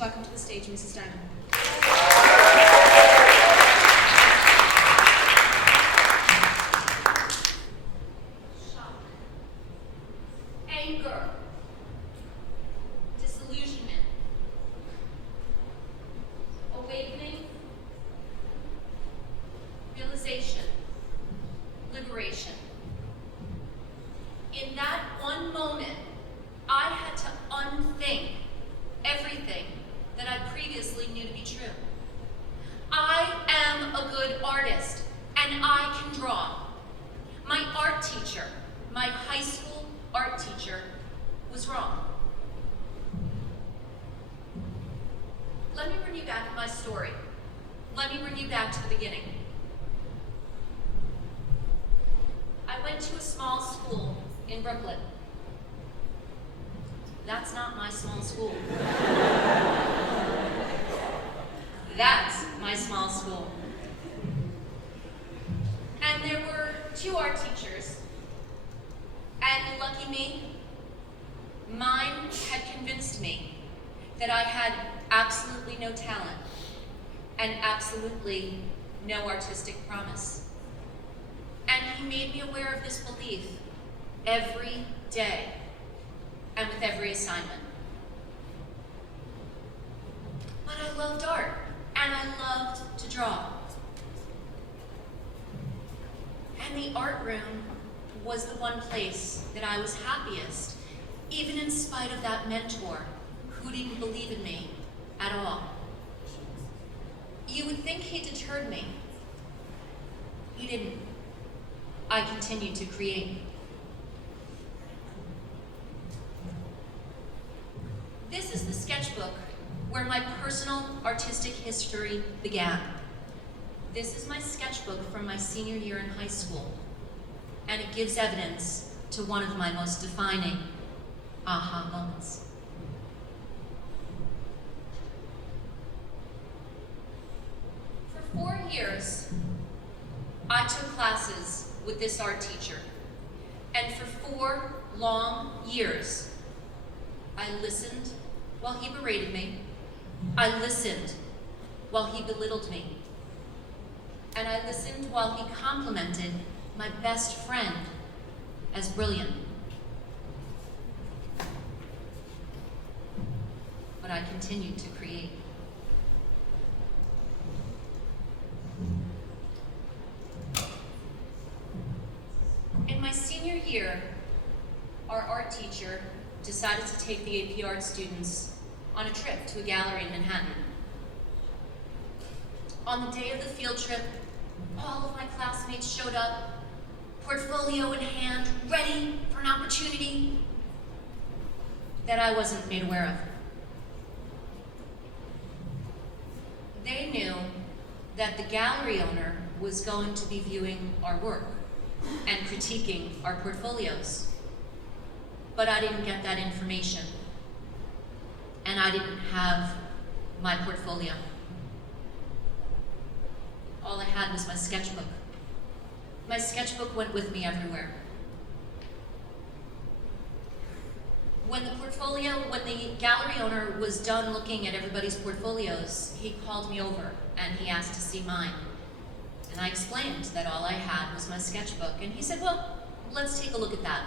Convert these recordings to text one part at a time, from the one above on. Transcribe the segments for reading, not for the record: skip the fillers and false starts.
welcome to the stage Mrs. Diamond. Shock, anger, disillusionment, awakening, realization, liberation. In that one moment, I had to unthink everything that I previously knew to be true. I am a good artist, and I can draw. My art teacher, my high school art teacher, was wrong. Let me bring you back to my story. Let me bring you back to the beginning. I went to a small school in Brooklyn. That's not my small school. That's my small school. And there were 2 art teachers. And lucky me, mine had convinced me that I had absolutely no talent and absolutely no artistic promise. And he made me aware of this belief every day and with every assignment. But I loved art, and I loved to draw. And the art room was the one place that I was happiest, even in spite of that mentor who didn't believe in me at all. You would think he deterred me. He didn't. I continued to create. This is the sketchbook where my personal artistic history began. This is my sketchbook from my senior year in high school, and it gives evidence to one of my most defining aha moments. For 4 years, I took classes with this art teacher, and for 4 long years, I listened while he berated me. I listened while he belittled me. And I listened while he complimented my best friend as brilliant. But I continued to create. In my senior year, our art teacher decided to take the AP Art students on a trip to a gallery in Manhattan. On the day of the field trip, all of my classmates showed up, portfolio in hand, ready for an opportunity that I wasn't made aware of. They knew that the gallery owner was going to be viewing our work and critiquing our portfolios. But I didn't get that information, and I didn't have my portfolio. All I had was my sketchbook. My sketchbook went with me everywhere. When the gallery owner was done looking at everybody's portfolios, he called me over and he asked to see mine. And I explained that all I had was my sketchbook, and he said, well, let's take a look at that.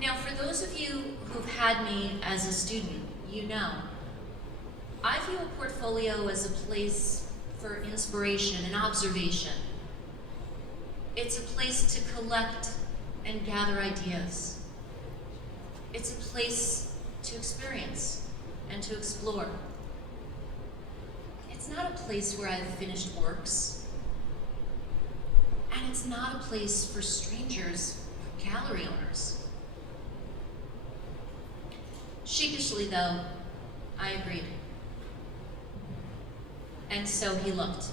Now, for those of you who've had me as a student, you know, I view a portfolio as a place for inspiration and observation. It's a place to collect and gather ideas. It's a place to experience and to explore. It's not a place where I've finished works. And it's not a place for strangers or gallery owners. Sheepishly, though, I agreed. And so he looked.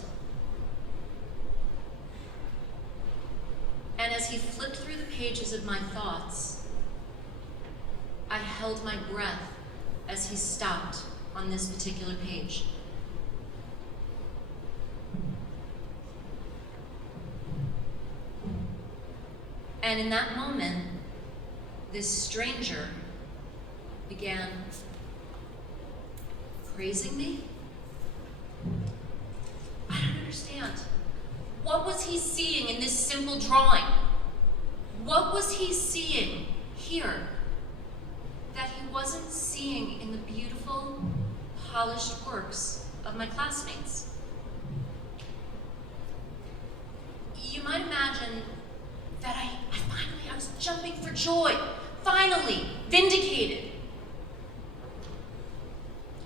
And as he flipped through the pages of my thoughts, I held my breath as he stopped on this particular page. And in that moment, this stranger began praising me? I don't understand. What was he seeing in this simple drawing? What was he seeing here that he wasn't seeing in the beautiful, polished works of my classmates? You might imagine that I was jumping for joy. Finally, vindicated.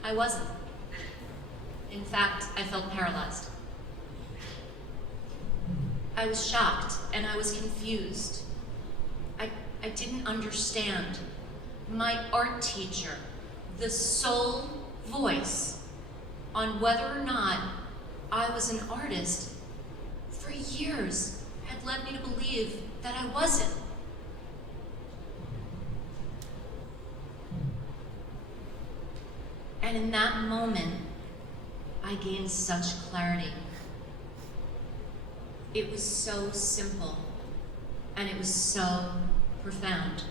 I wasn't. In fact, I felt paralyzed. I was shocked and I was confused. I didn't understand. My art teacher, the sole voice on whether or not I was an artist, for years had led me to believe that I wasn't. And in that moment, I gained such clarity. It was so simple, and it was so profound.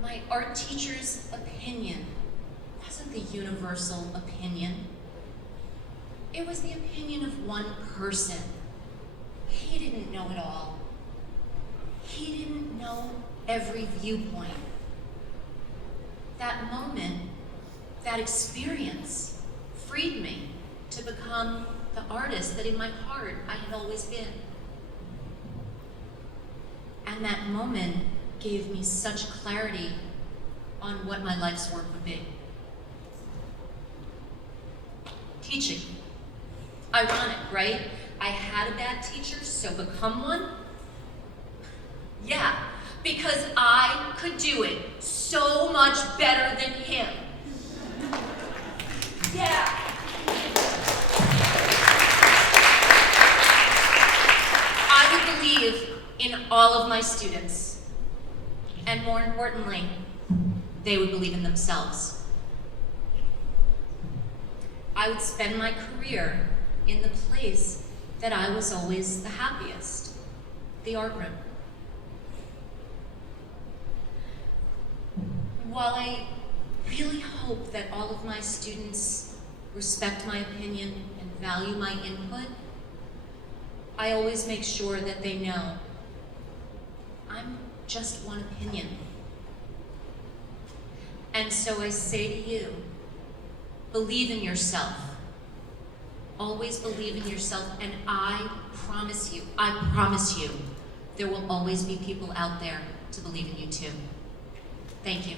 My art teacher's opinion wasn't the universal opinion. It was the opinion of one person. He didn't know it all. He didn't know every viewpoint. That moment, that experience, freed me to become the artist that in my heart I had always been. And that moment gave me such clarity on what my life's work would be. Teaching. Ironic, right? I had a bad teacher, so become one? Yeah, because I could do it so much better than him. Yeah. I would believe in all of my students, and more importantly, they would believe in themselves. I would spend my career in the place that I was always the happiest, the art room. While I really hope that all of my students respect my opinion and value my input, I always make sure that they know I'm just one opinion. And so I say to you, believe in yourself. Always believe in yourself, and I promise you, there will always be people out there to believe in you too. Thank you.